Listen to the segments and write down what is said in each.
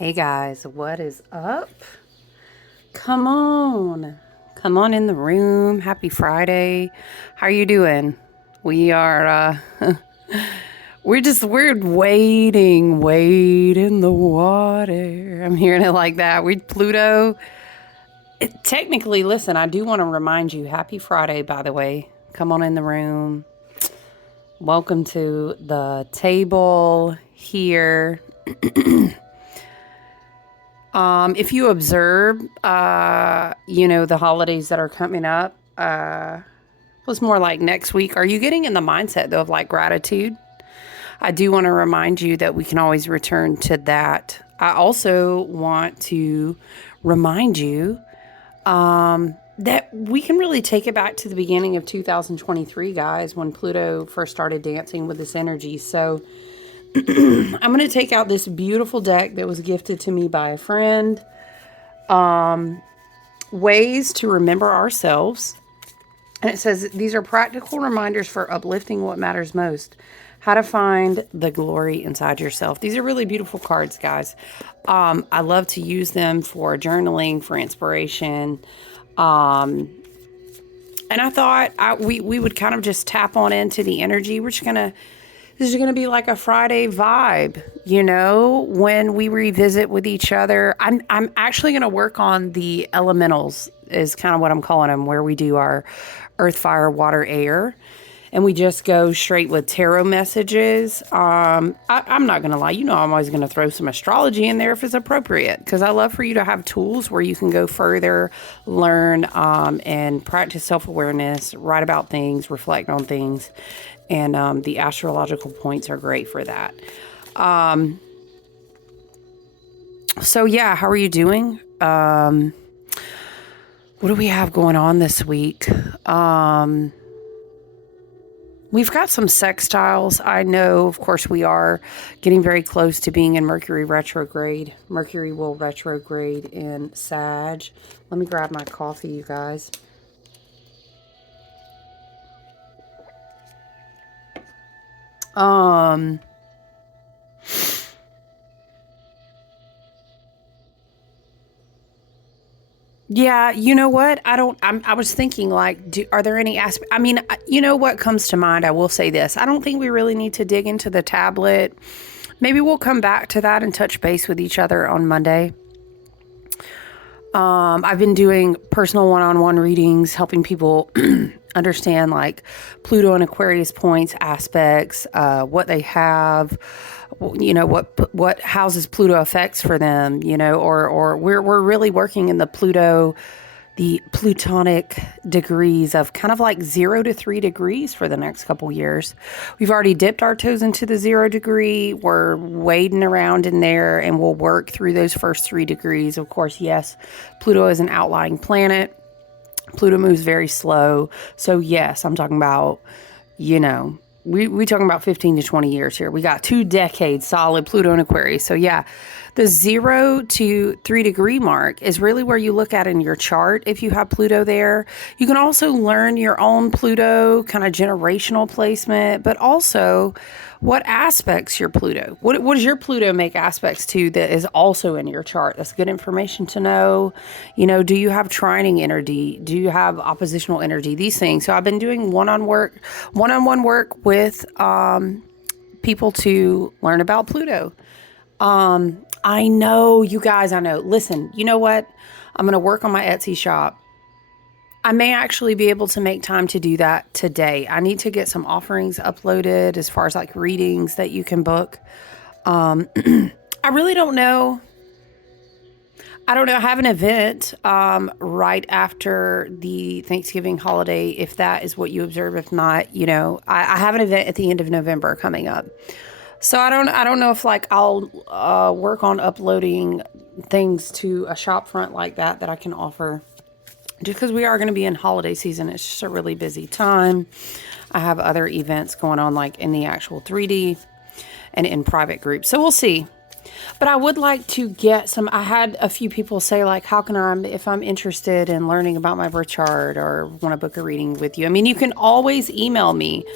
Hey guys, what is up? Come on. Come on in the room. Happy Friday. How are you doing? We are we're waiting, wade in the water. I'm hearing it like that. We Pluto. Technically, listen, I do want to remind you, happy Friday, by the way. Come on in the room. Welcome to the table here. If you observe, the holidays that are coming up, was more like next week. Are you getting in the mindset though of like gratitude? I do want to remind you that we can always return to that. I also want to remind you that we can really take it back to the beginning of 2023, guys, when Pluto first started dancing with this energy. So I'm going to take out this beautiful deck that was gifted to me by a friend. Ways to remember ourselves. And it says, these are practical reminders for uplifting what matters most. How to find the glory inside yourself. These are really beautiful cards, guys. I love to use them for journaling, for inspiration. And I thought we would kind of just tap on into the energy. This is going to be like a Friday vibe, when we revisit with each other. I'm actually going to work on the elementals is kind of what I'm calling them, where we do our earth, fire, water, air. And we just go straight with tarot messages. I'm not going to lie. I'm always going to throw some astrology in there if it's appropriate. Because I love for you to have tools where you can go further, learn, and practice self-awareness, write about things, reflect on things. And the astrological points are great for that. So, yeah, how are you doing? What do we have going on this week? We've got some sextiles. I know, of course, we are getting very close to being in Mercury Retrograde. Mercury will retrograde in Sag. Let me grab my coffee, you guys. Yeah, you know what? I was thinking are there any aspects? I mean, what comes to mind? I will say this. I don't think we really need to dig into the tablet. Maybe we'll come back to that and touch base with each other on Monday. I've been doing personal one-on-one readings, helping people understand like Pluto and Aquarius points, aspects, what they have, what houses Pluto affects for them, or we're really working in the Plutonic degrees of kind of like 0 to 3 degrees for the next couple years. We've already dipped our toes into the 0 degree. We're wading around in there and we'll work through those first 3 degrees. Of course, yes, Pluto is an outlying planet. Pluto moves very slow. So yes, I'm talking about, we talking about 15 to 20 years here. We got 2 decades solid Pluto and Aquarius. So yeah, the 0 to 3 degree mark is really where you look at in your chart if you have Pluto there. You can also learn your own Pluto kind of generational placement, but also what aspects your Pluto. What does your Pluto make aspects to that is also in your chart? That's good information to know. Do you have trining energy? Do you have oppositional energy? These things. So I've been doing one-on-one work with people to learn about Pluto. I know, you guys, I know. Listen, you know what? I'm going to work on my Etsy shop. I may actually be able to make time to do that today. I need to get some offerings uploaded as far as like readings that you can book. I really don't know. I have an event right after the Thanksgiving holiday, if that is what you observe. If not, I have an event at the end of November coming up. So I don't know if like I'll work on uploading things to a shop front like that I can offer. Just because we are going to be in holiday season, it's just a really busy time. I have other events going on like in the actual 3D and in private groups. So we'll see. But I would like to get some, I had a few people say like, if I'm interested in learning about my birth chart or want to book a reading with you. I mean, you can always email me.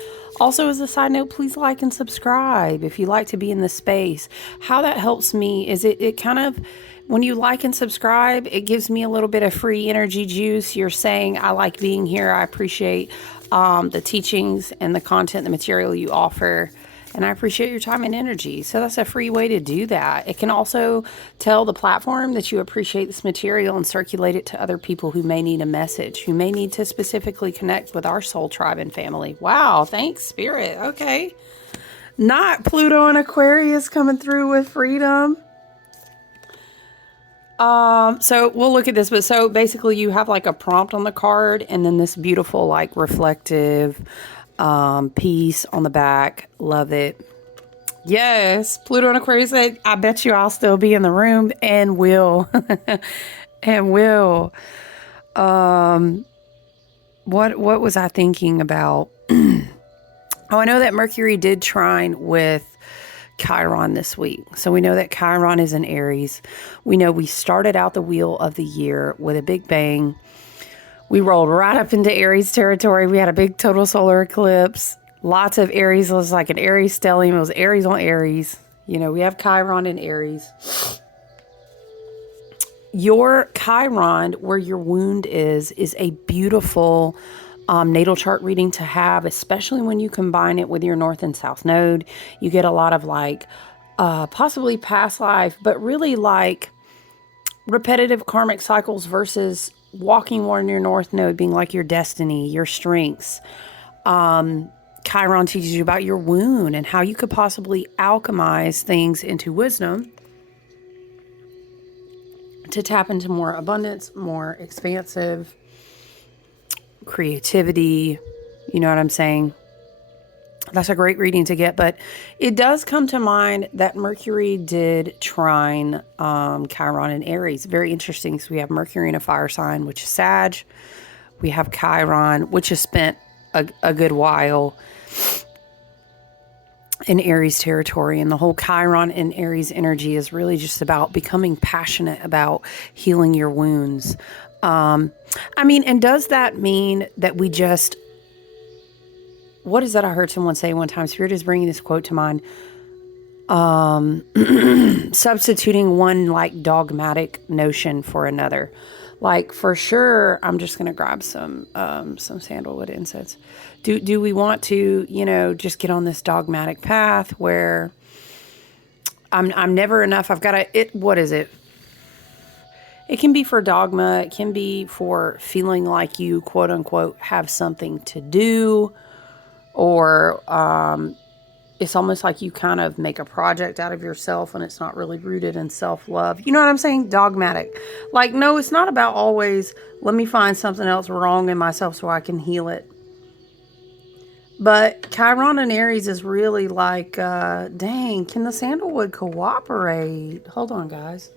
Also, as a side note, please like and subscribe if you like to be in the space. How that helps me is it kind of, when you like and subscribe, it gives me a little bit of free energy juice. You're saying, I like being here. I appreciate the teachings and the content, the material you offer. And I appreciate your time and energy. So that's a free way to do that. It can also tell the platform that you appreciate this material and circulate it to other people who may need a message, who may need to specifically connect with our soul tribe and family. Wow, thanks, Spirit. Okay. Not Pluto and Aquarius coming through with freedom. So we'll look at this, but so basically you have like a prompt on the card and then this beautiful, like reflective, piece on the back. Love it. Yes. Pluto and Aquarius said, I bet you I'll still be in the room and will, and will. What was I thinking about? Oh, I know that Mercury did trine with Chiron this week. So we know that Chiron is in Aries. We know we started out the wheel of the year with a big bang. We rolled right up into Aries territory. We had a big total solar eclipse. Lots of Aries. It was like an Aries stellium. It was Aries on Aries. You know, we have Chiron in Aries. Your Chiron, where your wound is a beautiful natal chart reading to have, especially when you combine it with your north and south node. You get a lot of like possibly past life, but really like repetitive karmic cycles versus walking more in your north node being like your destiny, your strengths. Chiron teaches you about your wound and how you could possibly alchemize things into wisdom to tap into more abundance, more expansive creativity. You know what I'm saying? That's a great reading to get, but it does come to mind that Mercury did trine Chiron in Aries. Very interesting. So we have Mercury in a fire sign, which is Sag. We have Chiron, which has spent a good while in Aries territory. And the whole Chiron in Aries energy is really just about becoming passionate about healing your wounds. And does that mean that we just, what is that I heard someone say one time? Spirit is bringing this quote to mind. Substituting one like dogmatic notion for another. Like for sure, I'm just going to grab some sandalwood incense. Do we want to, just get on this dogmatic path where I'm never enough. I've got to, what is it? It can be for dogma. It can be for feeling like you, quote unquote, have something to do. Or it's almost like you kind of make a project out of yourself and it's not really rooted in self-love. You know what I'm saying? Dogmatic. Like, no, it's not about always, let me find something else wrong in myself so I can heal it. But Chiron and Aries is really like, dang, can the sandalwood cooperate? Hold on, guys.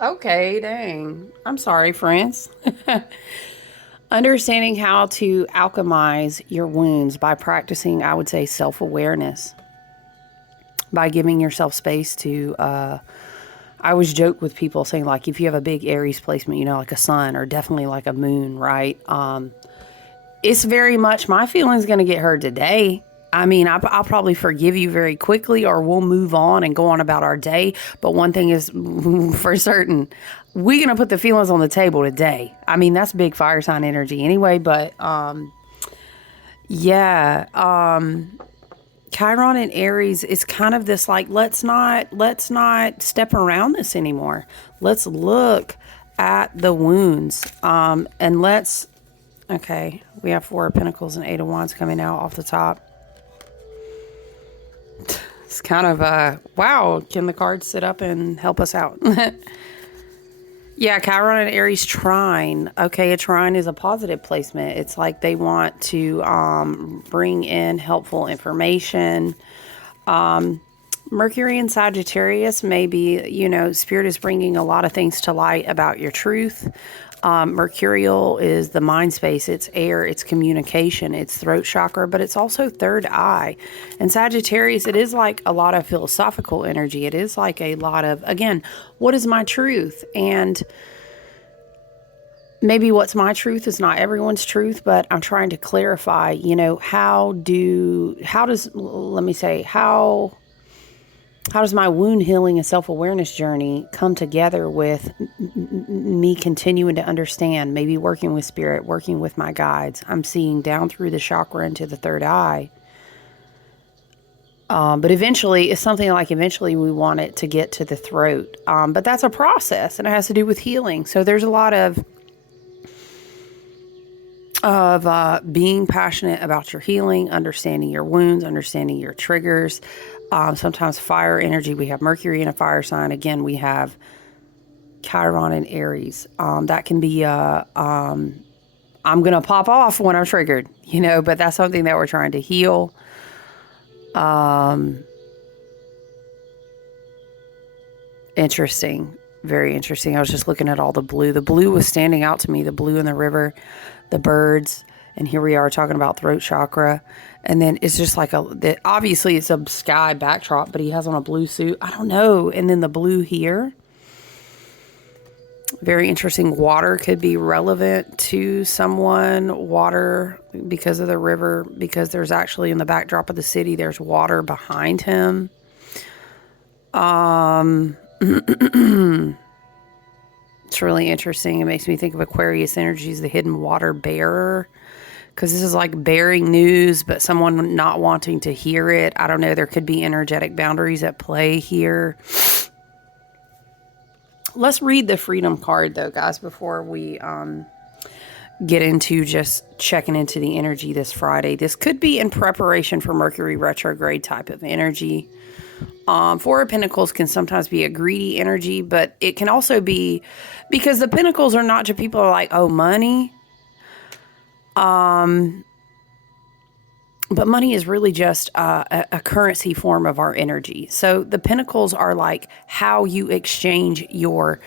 Okay, dang. I'm sorry, friends. Understanding how to alchemize your wounds by practicing, I would say, self-awareness. By giving yourself space to, I always joke with people saying, like, if you have a big Aries placement, like a sun or definitely like a moon, right? It's very much my feelings going to get hurt today. I'll probably forgive you very quickly or we'll move on and go on about our day. But one thing is for certain, we're going to put the feelings on the table today. That's big fire sign energy anyway. But, Chiron and Aries is kind of this like, let's not step around this anymore. Let's look at the wounds. Okay, we have 4 of Pentacles and 8 of Wands coming out off the top. It's kind of wow, can the cards sit up and help us out? Yeah, Chiron and Aries trine. Okay, a trine is a positive placement. It's like they want to bring in helpful information. Mercury and Sagittarius, maybe, Spirit is bringing a lot of things to light about your truth. Mercurial is the mind space. It's air, it's communication, it's throat chakra, but it's also third eye. And Sagittarius, it is like a lot of philosophical energy. It is like a lot of, again, what is my truth? And maybe what's my truth is not everyone's truth, but I'm trying to clarify, you know, how does my wound healing and self-awareness journey come together with me continuing to understand, maybe working with spirit, working with my guides. I'm seeing down through the chakra into the third eye. But eventually, it's something like eventually we want it to get to the throat. But that's a process, and it has to do with healing. So there's a lot of being passionate about your healing, understanding your wounds, understanding your triggers. Sometimes fire energy. We have Mercury in a fire sign. Again, we have Chiron and Aries. That can be, I'm going to pop off when I'm triggered, you know, but that's something that we're trying to heal. Interesting. Very interesting. I was just looking at all the blue. The blue was standing out to me, the blue in the river, the birds. And here we are talking about throat chakra. And then it's just like obviously it's a sky backdrop, but he has on a blue suit. I don't know. And then the blue here. Very interesting. Water could be relevant to someone. Water because of the river, because there's actually in the backdrop of the city, there's water behind him. It's really interesting. It makes me think of Aquarius energies, the hidden water bearer, because this is like bearing news, but someone not wanting to hear it. I don't know. There could be energetic boundaries at play here. Let's read the freedom card though, guys, before we get into just checking into the energy this Friday. This could be in preparation for Mercury retrograde type of energy. Four of Pentacles can sometimes be a greedy energy, but it can also be because the Pentacles are not just people are like, oh, money. But money is really just a currency form of our energy. So the Pentacles are like how you exchange your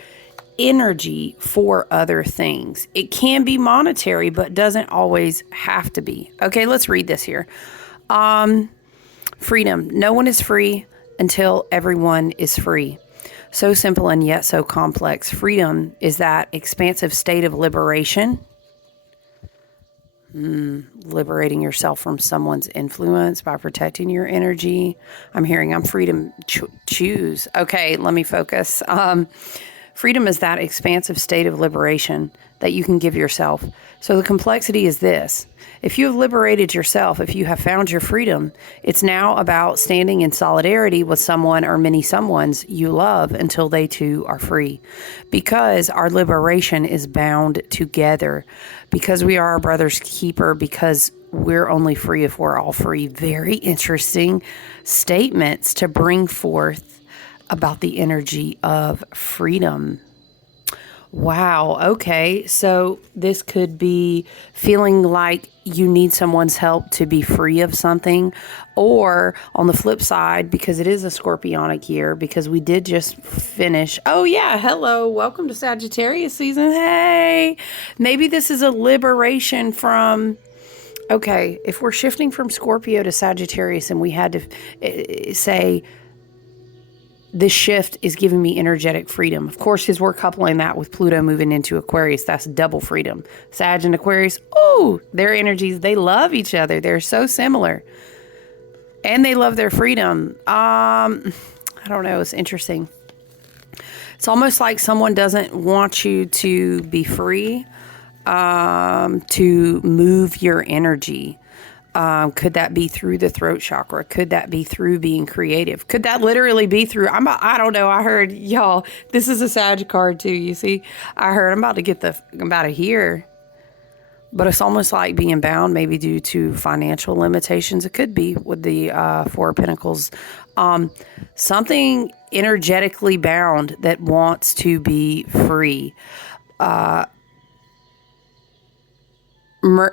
energy for other things. It can be monetary, but doesn't always have to be. Okay, let's read this here. Freedom. No one is free until everyone is free. So simple and yet so complex. Freedom is that expansive state of liberation. Liberating yourself from someone's influence by protecting your energy. I'm hearing I'm free to choose. Okay, let me focus. Freedom is that expansive state of liberation that you can give yourself. So the complexity is this. If you have liberated yourself, if you have found your freedom, it's now about standing in solidarity with someone or many someones you love until they too are free. Because our liberation is bound together. Because we are our brother's keeper. Because we're only free if we're all free. Very interesting statements to bring forth about the energy of freedom. Wow. Okay. So this could be feeling like you need someone's help to be free of something, or on the flip side, because it is a Scorpionic year, because we did just finish. Oh yeah. Hello. Welcome to Sagittarius season. Hey, maybe this is a liberation from, okay, if we're shifting from Scorpio to Sagittarius and we had to say, this shift is giving me energetic freedom. Of course, because we're coupling that with Pluto moving into Aquarius. That's double freedom. Sag and Aquarius, oh, their energies, they love each other. They're so similar. And they love their freedom. I don't know. It's interesting. It's almost like someone doesn't want you to be free, to move your energy. Could that be through the throat chakra? Could that be through being creative? Could that literally be through, I don't know. I heard, y'all, this is a Sag card too. You see, I'm about to hear, but it's almost like being bound maybe due to financial limitations. It could be with the Four of Pentacles. Something energetically bound that wants to be free.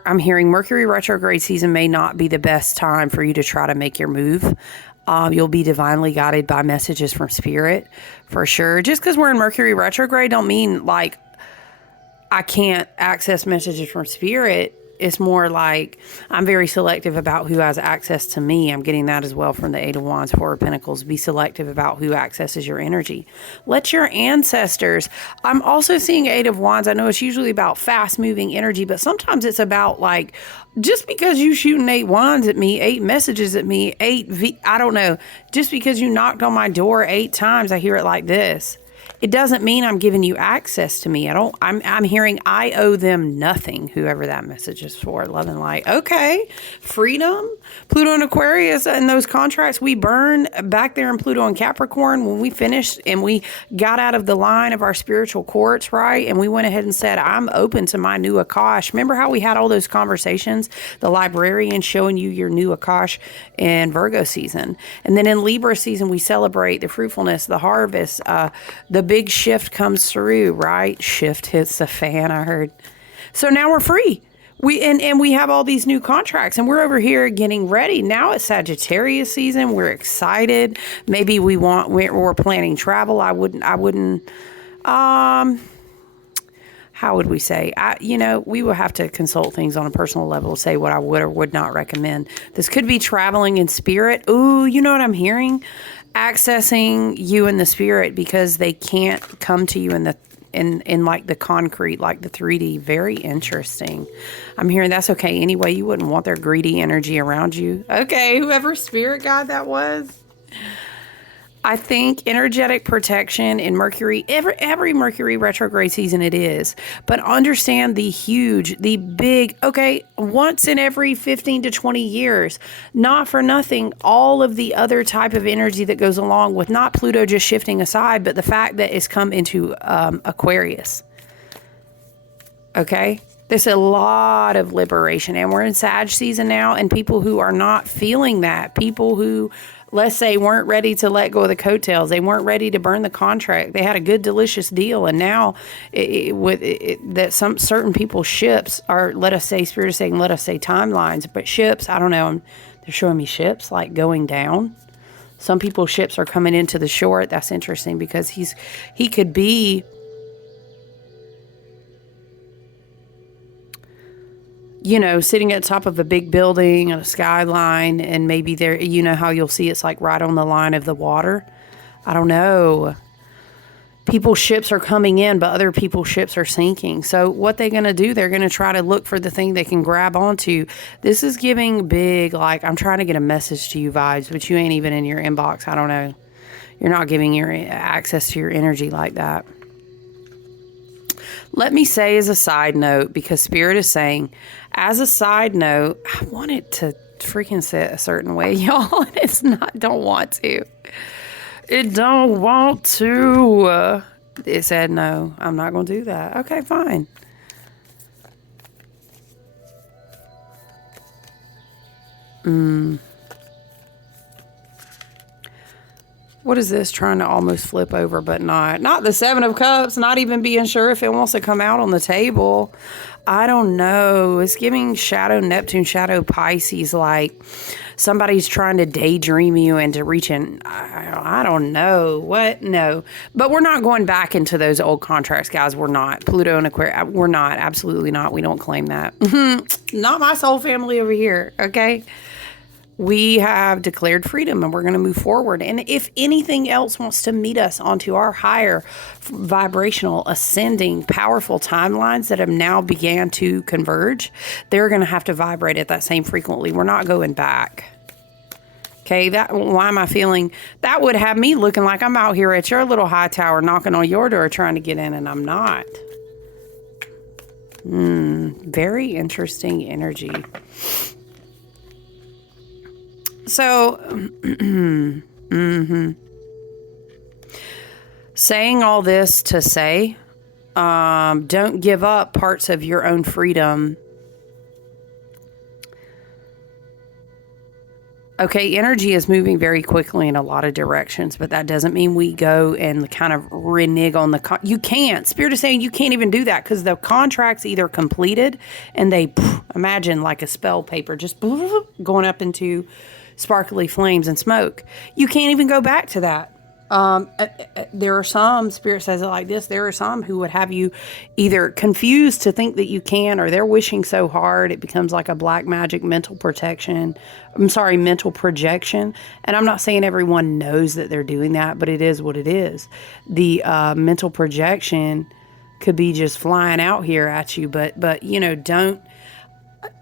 I'm hearing Mercury retrograde season may not be the best time for you to try to make your move. You'll be divinely guided by messages from spirit for sure. Just because we're in Mercury retrograde don't mean like I can't access messages from spirit. It's more like I'm very selective about who has access to me. I'm getting that as well from the Eight of Wands, Four of Pentacles. Be selective about who accesses your energy. Let your ancestors. I'm also seeing Eight of Wands. I know it's usually about fast moving energy, but sometimes it's about like, just because you shooting 8 wands at me, 8 messages at me, I don't know. Just because you knocked on my door 8 times, I hear it like this. It doesn't mean I'm giving you access to me. I'm hearing I owe them nothing, whoever that message is for. Love and light. Okay. Freedom. Pluto and Aquarius and those contracts we burn back there in Pluto and Capricorn when we finished and we got out of the line of our spiritual courts, right? And we went ahead and said, I'm open to my new Akash. Remember how we had all those conversations? The librarian showing you your new Akash in Virgo season. And then in Libra season, we celebrate the fruitfulness, the harvest, the big shift comes through, right? Shift hits the fan, I heard. So now we're free. We have all these new contracts and we're over here getting ready. Now it's Sagittarius season. We're excited. Maybe we're planning travel. I wouldn't, how would we say? We will have to consult things on a personal level, say what I would or would not recommend. This could be traveling in spirit. Ooh, you know what I'm hearing? Accessing you in the spirit because they can't come to you in like the concrete, like the 3D. Very interesting. I'm hearing that's okay. Anyway, you wouldn't want their greedy energy around you. Okay, whoever spirit guide that was. I think energetic protection in Mercury, every Mercury retrograde season it is, but understand the big, okay, once in every 15 to 20 years, not for nothing, all of the other type of energy that goes along with not Pluto just shifting aside, but the fact that it's come into Aquarius. Okay? There's a lot of liberation and we're in Sag season now and people who are not feeling that, people who let's say weren't ready to let go of the coattails. They weren't ready to burn the contract. They had a good, delicious deal. And now that some certain people's ships are, let us say, Spirit is saying, let us say timelines, but ships, I don't know. They're showing me ships like going down. Some people's ships are coming into the shore. That's interesting because he could be, sitting at the top of a big building and a skyline, and maybe there, how you'll see it's like right on the line of the water. I don't know. People's ships are coming in, but other people's ships are sinking. So what they're going to do, they're going to try to look for the thing they can grab onto. This is giving big, like, I'm trying to get a message to you vibes, but you ain't even in your inbox. I don't know. You're not giving your access to your energy like that. Let me say as a side note, because Spirit is saying, as a side note, I want it to freaking sit a certain way, y'all. And it's not, don't want to. It don't want to. It said, no, I'm not going to do that. Okay, fine. What is this? Trying to almost flip over, but not. Not the Seven of Cups, not even being sure if it wants to come out on the table. I don't know. It's giving Shadow Neptune, Shadow Pisces, like somebody's trying to daydream you into reaching. I don't know. What? No. But we're not going back into those old contracts, guys. We're not. Pluto and Aquarius, we're not. Absolutely not. We don't claim that. Not my soul family over here, okay? We have declared freedom and we're going to move forward. And if anything else wants to meet us onto our higher vibrational, ascending, powerful timelines that have now began to converge, they're going to have to vibrate at that same frequency. We're not going back. Okay, why am I feeling that would have me looking like I'm out here at your little high tower knocking on your door trying to get in, and I'm not. Very interesting energy. So, saying all this to say, don't give up parts of your own freedom. Okay, energy is moving very quickly in a lot of directions, but that doesn't mean we go and kind of renege on the you can't. Spirit is saying you can't even do that because the contract's either completed and they, imagine like a spell paper just going up into sparkly flames and smoke. You can't even go back to that. There are some, Spirit says it like this, there are some who would have you either confused to think that you can, or they're wishing so hard it becomes like a black magic mental protection. I'm sorry, mental projection. And I'm not saying everyone knows that they're doing that, but it is what it is. The mental projection could be just flying out here at you, but you know,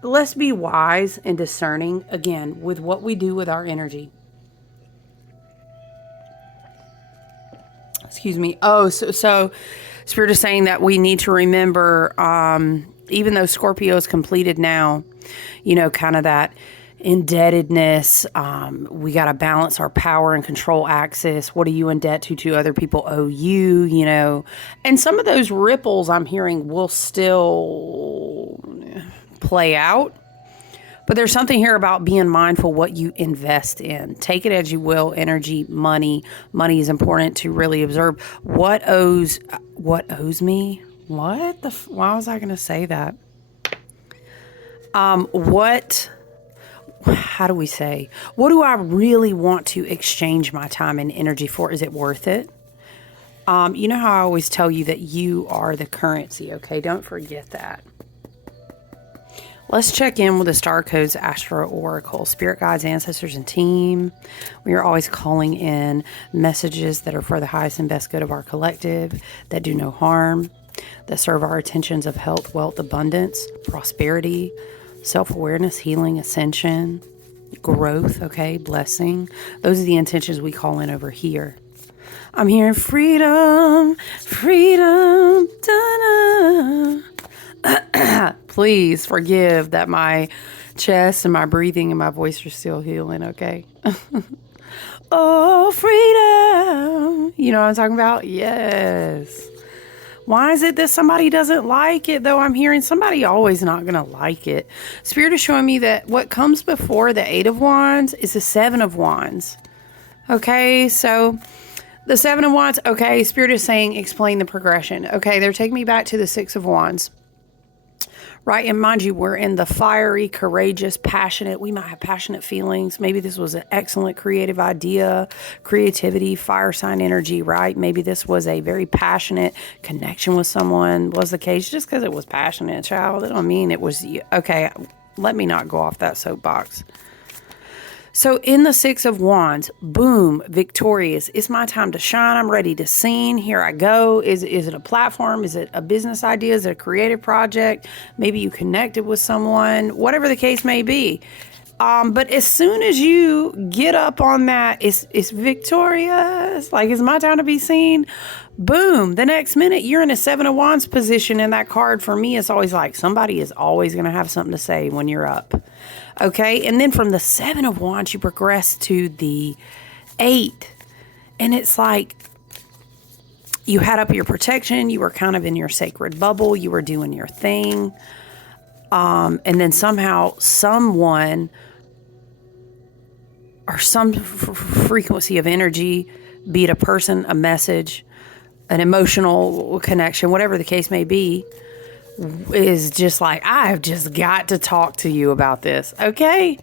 let's be wise and discerning again with what we do with our energy. Excuse me. Oh, so Spirit is saying that we need to remember, even though Scorpio is completed now, you know, kind of that indebtedness. We got to balance our power and control axis. What are you in debt to other people owe you, you know? And some of those ripples I'm hearing will still play out. But there's something here about being mindful what you invest in. Take it as you will, energy, money. Money is important to really observe what owes me. Why was I going to say that? How do we say? What do I really want to exchange my time and energy for? Is it worth it? You know how I always tell you that you are the currency, okay? Don't forget that. Let's check in with the Star Codes Astro Oracle. Spirit guides, ancestors, and team. We are always calling in messages that are for the highest and best good of our collective, that do no harm, that serve our intentions of health, wealth, abundance, prosperity, self-awareness, healing, ascension, growth, okay, blessing. Those are the intentions we call in over here. I'm hearing freedom, freedom, da-na. Please forgive that my chest and my breathing and my voice are still healing, okay? Oh, freedom. You know what I'm talking about? Yes. Why is it that somebody doesn't like it, though? I'm hearing somebody always not going to like it. Spirit is showing me that what comes before the 8 of Wands is the 7 of Wands. Okay, so the 7 of Wands, okay, Spirit is saying explain the progression. Okay, they're taking me back to the 6 of Wands. Right, and mind you, we're in the fiery, courageous, passionate. We might have passionate feelings. Maybe this was an excellent creative idea, creativity, fire sign energy, right? Maybe this was a very passionate connection with someone was the case. Just because it was passionate, child, it don't mean it was, okay, let me not go off that soapbox. So in the 6 of Wands, boom, victorious. It's my time to shine. I'm ready to sing. Here I go. Is it a platform? Is it a business idea? Is it a creative project? Maybe you connected with someone, whatever the case may be. But as soon as you get up on that, it's victorious. Like, it's my time to be seen. Boom. The next minute, you're in a 7 of Wands position. And that card for me is always like, somebody is always going to have something to say when you're up. Okay. And then from the 7 of Wands, you progress to the 8. And it's like, you had up your protection. You were kind of in your sacred bubble. You were doing your thing. And then somehow someone or some frequency of energy, be it a person, a message, an emotional connection, whatever the case may be, is just like, I've just got to talk to you about this. Okay.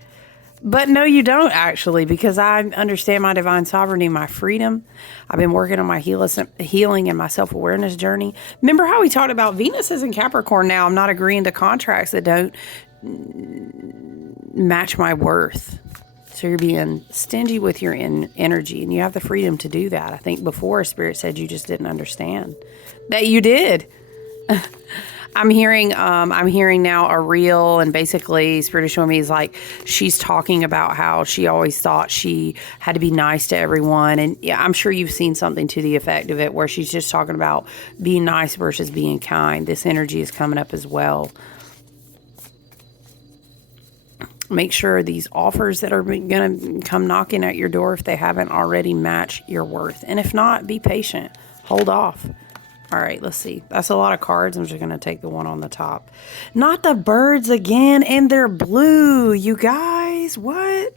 But no, you don't actually, because I understand my divine sovereignty, my freedom. I've been working on my healing and my self-awareness journey. Remember how we talked about Venus is in Capricorn now. I'm not agreeing to contracts that don't match my worth. So you're being stingy with your energy, and you have the freedom to do that. I think before, Spirit said you just didn't understand that you did. I'm hearing now a reel, and basically Spirit is showing me is like she's talking about how she always thought she had to be nice to everyone. And yeah, I'm sure you've seen something to the effect of it where she's just talking about being nice versus being kind. This energy is coming up as well. Make sure these offers that are going to come knocking at your door, if they haven't already, match your worth. And if not, be patient. Hold off. All right, let's see. That's a lot of cards. I'm just going to take the one on the top. Not the birds again, and they're blue. You guys, what?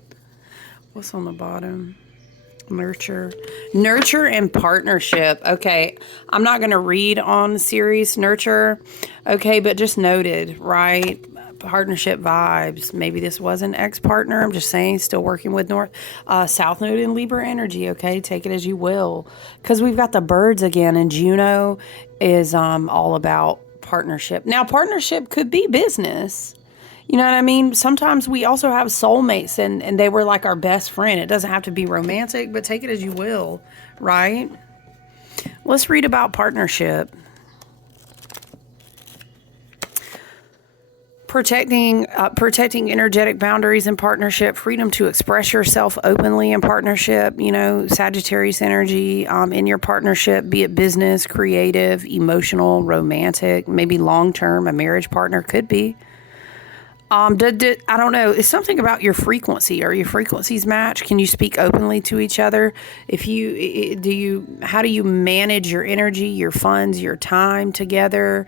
What's on the bottom? Nurture. Nurture and partnership. Okay, I'm not going to read on the series Nurture. Okay, but just noted, right? partnership vibes. Maybe this was an ex-partner. I'm just saying, still working with South Node in Libra energy. Okay, take it as you will, because we've got the birds again, and Juno is all about partnership. Now, partnership could be business. You know what I mean? Sometimes we also have soulmates, and they were like our best friend. It doesn't have to be romantic, but take it as you will, right? Let's read about partnership. Protecting energetic boundaries in partnership, freedom to express yourself openly in partnership, you know, Sagittarius energy in your partnership, be it business, creative, emotional, romantic, maybe long-term, a marriage partner could be. I don't know. It's something about your frequency. Are your frequencies match? Can you speak openly to each other? How do you manage your energy, your funds, your time together?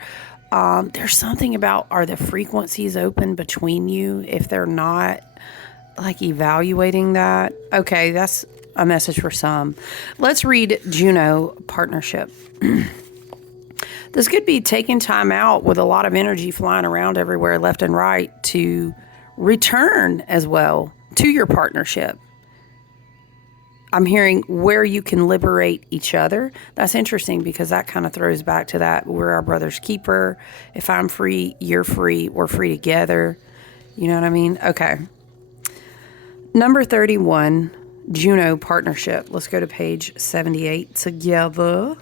There's something about, are the frequencies open between you? If they're not, like evaluating that. Okay, that's a message for some. Let's read Juno partnership. This could be taking time out with a lot of energy flying around everywhere left and right to return as well to your partnership. I'm hearing where you can liberate each other. That's interesting because that kind of throws back to that. We're our brother's keeper. If I'm free, you're free. We're free together. You know what I mean? Okay. Number 31, Juno partnership. Let's go to page 78 together.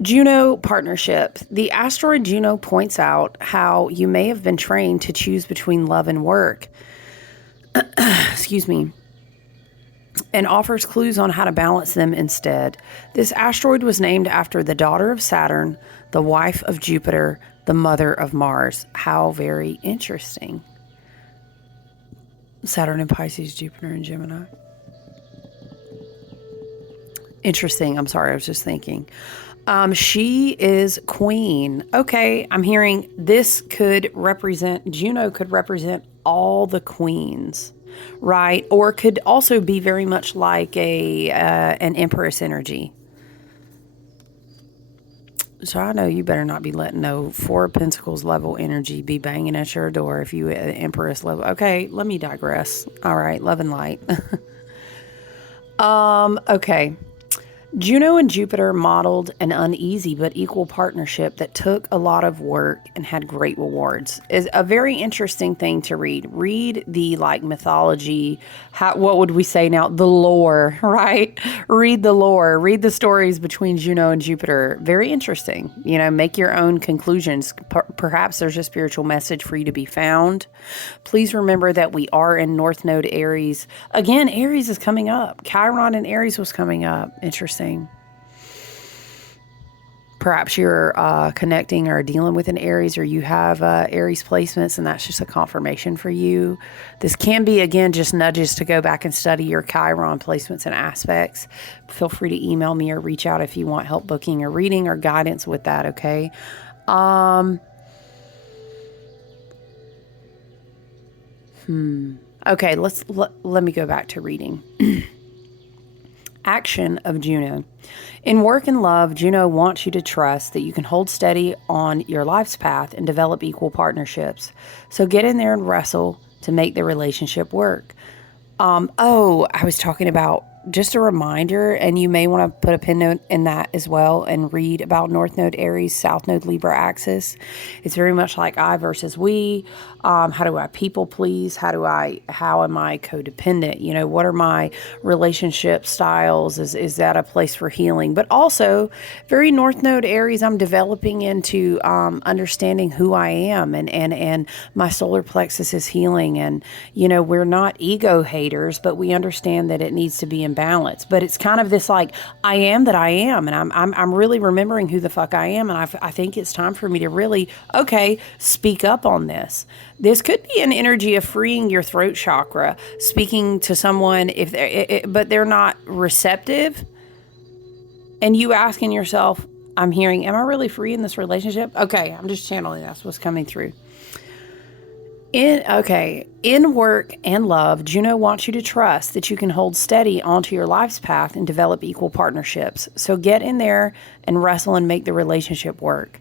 Juno partnership. The asteroid Juno points out how you may have been trained to choose between love and work. Excuse me, and offers clues on how to balance them instead. This asteroid was named after the daughter of Saturn, the wife of Jupiter, the mother of Mars. How very interesting. Saturn in Pisces, Jupiter in Gemini. Interesting. I'm sorry, I was just thinking. She is queen. Okay, I'm hearing this could represent, Juno could represent all the queens, right? Or could also be very much like an empress energy. So I know you better not be letting no Four of Pentacles level energy be banging at your door if you at empress level. Okay, let me digress. All right, love and light. Okay. Juno and Jupiter modeled an uneasy but equal partnership that took a lot of work and had great rewards. Is a very interesting thing to read. Read the mythology, what would we say now? The lore, right? Read the lore. Read the stories between Juno and Jupiter. Very interesting. You know, make your own conclusions. Perhaps there's a spiritual message for you to be found. Please remember that we are in North Node Aries. Again, Aries is coming up. Chiron in Aries was coming up. Interesting. Perhaps you're connecting or dealing with an Aries, or you have Aries placements, and that's just a confirmation for you. This can be, again, just nudges to go back and study your Chiron placements and aspects. Feel free to email me or reach out if you want help booking a reading or guidance with that, okay? Okay, let me go back to reading. Action of Juno. In work and love, Juno wants you to trust that you can hold steady on your life's path and develop equal partnerships. So get in there and wrestle to make the relationship work. I was talking about, just a reminder, and you may want to put a pin note in that as well and read about North Node Aries, South Node Libra axis. It's very much like I versus we. How do I people please? How am I codependent? You know, what are my relationship styles? Is that a place for healing? But also, very North Node Aries, I'm developing into understanding who I am, and my solar plexus is healing. And, you know, we're not ego haters, but we understand that it needs to be in balance. But it's kind of this I am that I am, and I'm really remembering who the fuck I am, and I think it's time for me to really speak up on this. This could be an energy of freeing your throat chakra, speaking to someone but they're not receptive, and you asking yourself, I'm hearing, am I really free in this relationship? Okay, I'm just channeling, that's what's coming through. In work and love, Juno wants you to trust that you can hold steady onto your life's path and develop equal partnerships. So get in there and wrestle and make the relationship work.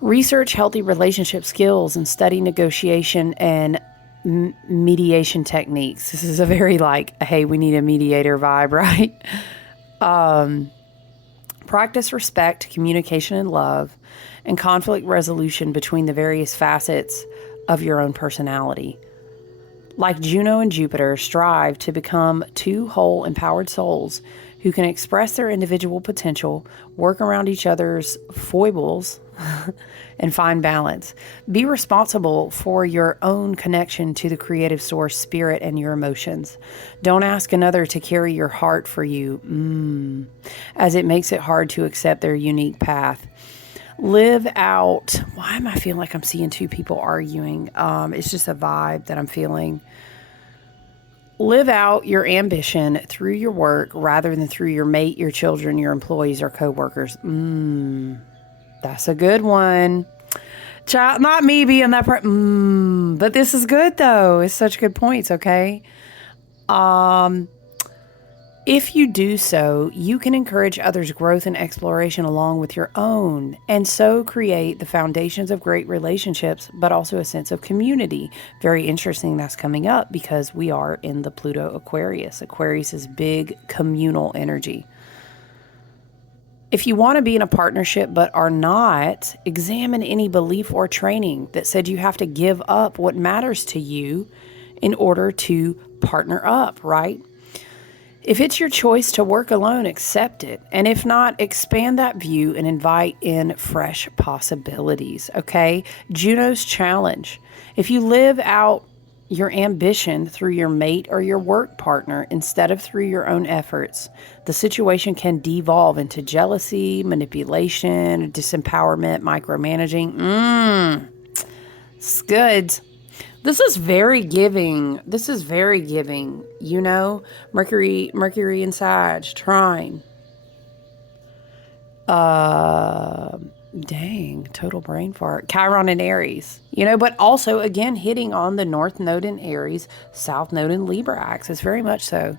Research healthy relationship skills and study negotiation and mediation techniques. This is a very like, hey, we need a mediator vibe, right? Practice respect, communication, and love, and conflict resolution between the various facets of your own personality. Like Juno and Jupiter, strive to become two whole, empowered souls who can express their individual potential, work around each other's foibles, and find balance. Be responsible for your own connection to the creative source, spirit, and your emotions. Don't ask another to carry your heart for you, as it makes it hard to accept their unique path. Live out. Why am I feeling like I'm seeing two people arguing? It's just a vibe that I'm feeling. Live out your ambition through your work rather than through your mate, your children, your employees, or coworkers. That's a good one. Child, not me being that part. But this is good though. It's such good points. Okay. If you do so, you can encourage others' growth and exploration along with your own, and so create the foundations of great relationships, but also a sense of community. Very interesting that's coming up because we are in the Pluto Aquarius. Aquarius is big communal energy. If you want to be in a partnership but are not, examine any belief or training that said you have to give up what matters to you in order to partner up, right? If it's your choice to work alone, accept it. And if not, expand that view and invite in fresh possibilities, okay? Juno's challenge. If you live out your ambition through your mate or your work partner instead of through your own efforts, the situation can devolve into jealousy, manipulation, disempowerment, micromanaging. It's good. This is very giving. You know, Mercury and Sag, trine. Dang, total brain fart. Chiron and Aries, you know, but also again hitting on the North Node in Aries, South Node in Libra axis, very much so.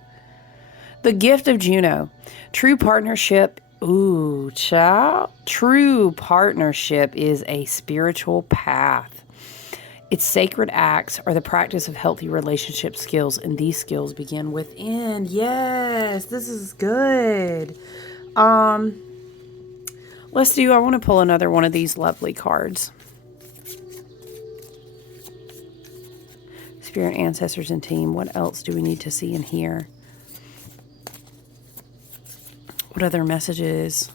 The gift of Juno, true partnership. Ooh, child. True partnership is a spiritual path. Its sacred acts are the practice of healthy relationship skills, and these skills begin within. Yes, this is good. I want to pull another one of these lovely cards. Spirit, ancestors, and team. What else do we need to see and hear? What other messages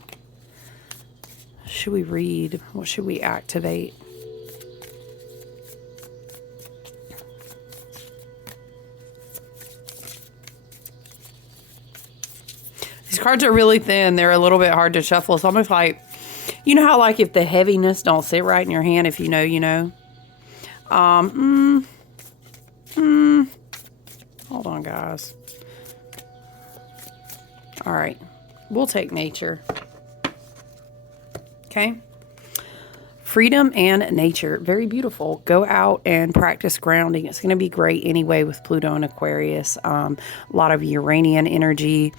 should we read? What should we activate? These cards are really thin. They're a little bit hard to shuffle. It's almost like, you know how like if the heaviness don't sit right in your hand, if you know, you know. Hold on, guys. All right. We'll take nature. Okay. Freedom and nature. Very beautiful. Go out and practice grounding. It's going to be great anyway with Pluto and Aquarius. A lot of Uranian energy.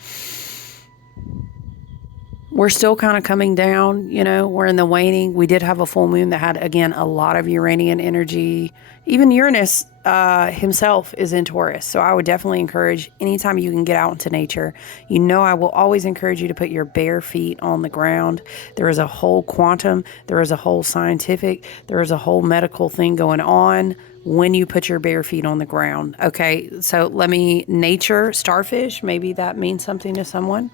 We're still kind of coming down, you know, we're in the waning. We did have a full moon that had, again, a lot of Uranian energy. Even Uranus himself is in Taurus. So I would definitely encourage anytime you can get out into nature. You know, I will always encourage you to put your bare feet on the ground. There is a whole quantum, there is a whole scientific, there is a whole medical thing going on when you put your bare feet on the ground. Okay, so nature, starfish, maybe that means something to someone.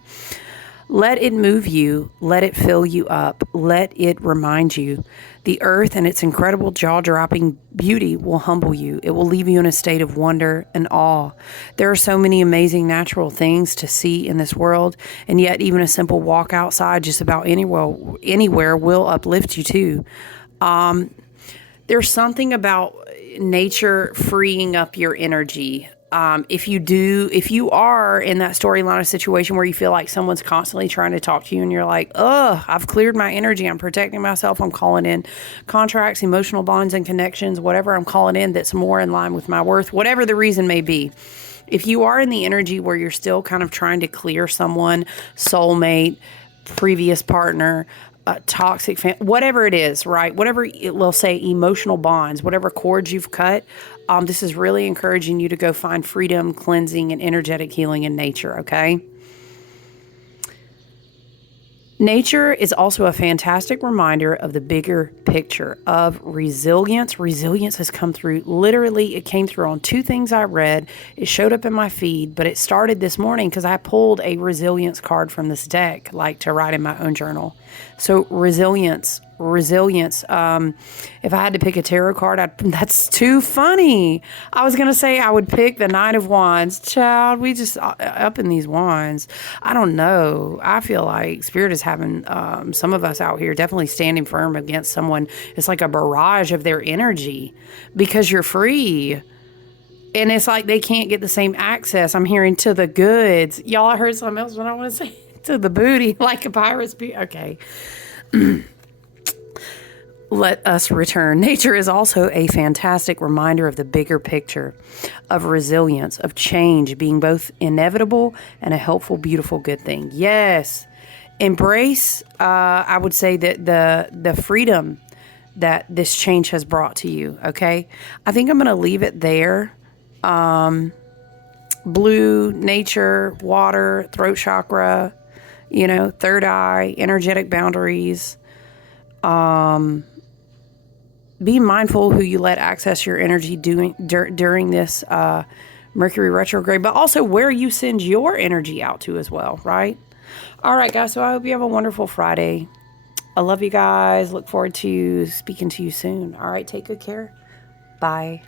Let it move you. Let it fill you up. Let it remind you. The earth and its incredible jaw-dropping beauty will humble you. It will leave you in a state of wonder and awe. There are so many amazing natural things to see in this world, and yet even a simple walk outside just about anywhere will uplift you too. There's something about nature freeing up your energy. If you are in that storyline of situation where you feel like someone's constantly trying to talk to you and you're like, I've cleared my energy. I'm protecting myself. I'm calling in contracts, emotional bonds and connections, whatever I'm calling in that's more in line with my worth, whatever the reason may be. If you are in the energy where you're still kind of trying to clear someone, soulmate, previous partner, toxic, whatever it is, right? Whatever we'll say, emotional bonds, whatever cords you've cut. This is really encouraging you to go find freedom, cleansing, and energetic healing in nature, okay? Nature is also a fantastic reminder of the bigger picture of resilience. Resilience has come through, literally, it came through on two things I read. It showed up in my feed, but it started this morning because I pulled a resilience card from this deck, like to write in my own journal. So resilience. If I had to pick a tarot card, that's too funny. I was going to say I would pick the Nine of Wands. Child, we just up in these wands. I don't know. I feel like Spirit is having some of us out here definitely standing firm against someone. It's like a barrage of their energy because you're free. And it's like they can't get the same access. I'm hearing to the goods. Y'all, I heard something else, but I want to say to the booty, like a pirate's booty. Okay. Let us return. Nature is also a fantastic reminder of the bigger picture of resilience, of change being both inevitable and a helpful, beautiful, good thing. Yes. Embrace, I would say that the freedom that this change has brought to you. Okay. I think I'm going to leave it there. Blue, nature, water, throat chakra, third eye, energetic boundaries. Be mindful who you let access your energy during this Mercury retrograde, but also where you send your energy out to as well, right? All right, guys, so I hope you have a wonderful Friday. I love you guys. Look forward to speaking to you soon. All right, take good care. Bye.